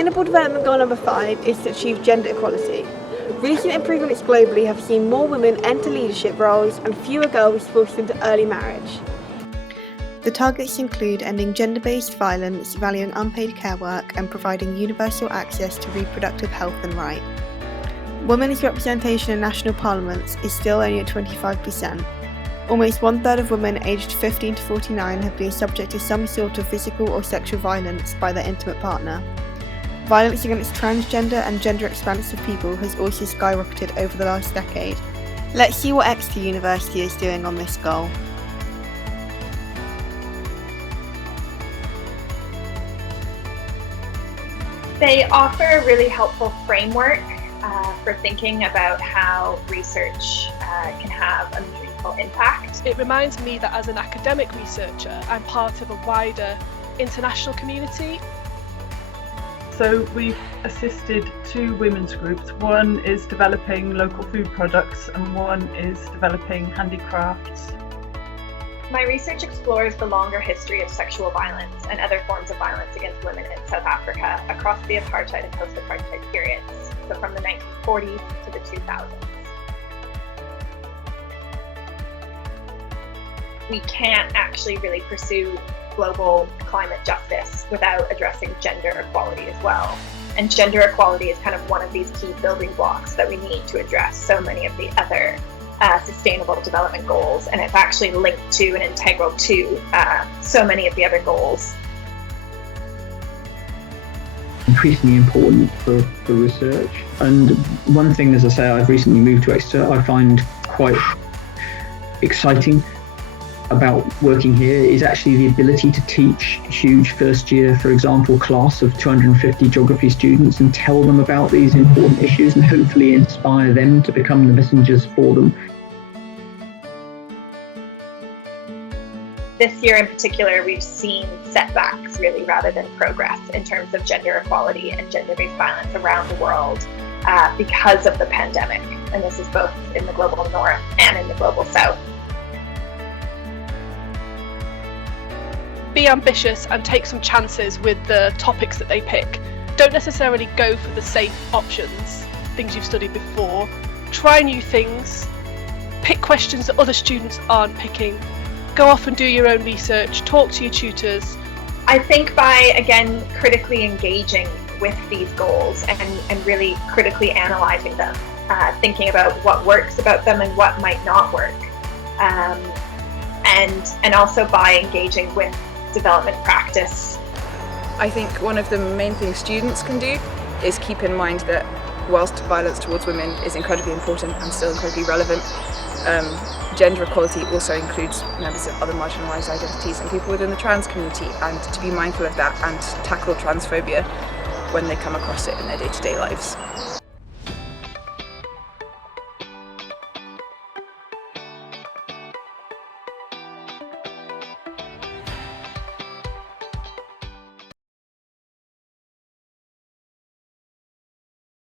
Sustainable Development Goal number 5 is to achieve gender equality. Recent improvements globally have seen more women enter leadership roles and fewer girls forced into early marriage. The targets include ending gender-based violence, valuing unpaid care work, and providing universal access to reproductive health and rights. Women's representation in national parliaments is still only at 25%. Almost one-third of women aged 15 to 49 have been subject to some sort of physical or sexual violence by their intimate partner. Violence against transgender and gender-expansive people has also skyrocketed over the last decade. Let's see what Exeter University is doing on this goal. They offer a really helpful framework for thinking about how research can have a meaningful impact. It reminds me that as an academic researcher, I'm part of a wider international community. So we've assisted 2 women's groups. One is developing local food products and one is developing handicrafts. My research explores the longer history of sexual violence and other forms of violence against women in South Africa across the apartheid and post-apartheid periods, so from the 1940s to the 2000s. We can't actually really pursue global climate justice without addressing gender equality as well. And gender equality is kind of one of these key building blocks that we need to address so many of the other sustainable development goals, and it's actually linked to and integral to so many of the other goals. Increasingly important for research. And one thing, as I say, I've recently moved to Exeter, I find quite exciting about working here is actually the ability to teach a huge first year, for example, class of 250 geography students and tell them about these important issues and hopefully inspire them to become the messengers for them. This year in particular, we've seen setbacks really rather than progress in terms of gender equality and gender-based violence around the world because of the pandemic. And this is both in the global north and in the global south. Be ambitious and take some chances with the topics that they pick. Don't necessarily go for the safe options, things you've studied before. Try new things. Pick questions that other students aren't picking. Go off and do your own research. Talk to your tutors. I think by, again, critically engaging with these goals and really critically analysing them, thinking about what works about them and what might not work, and also by engaging with development practice. I think one of the main things students can do is keep in mind that whilst violence towards women is incredibly important and still incredibly relevant, gender equality also includes members of other marginalised identities and people within the trans community, and to be mindful of that and tackle transphobia when they come across it in their day-to-day lives.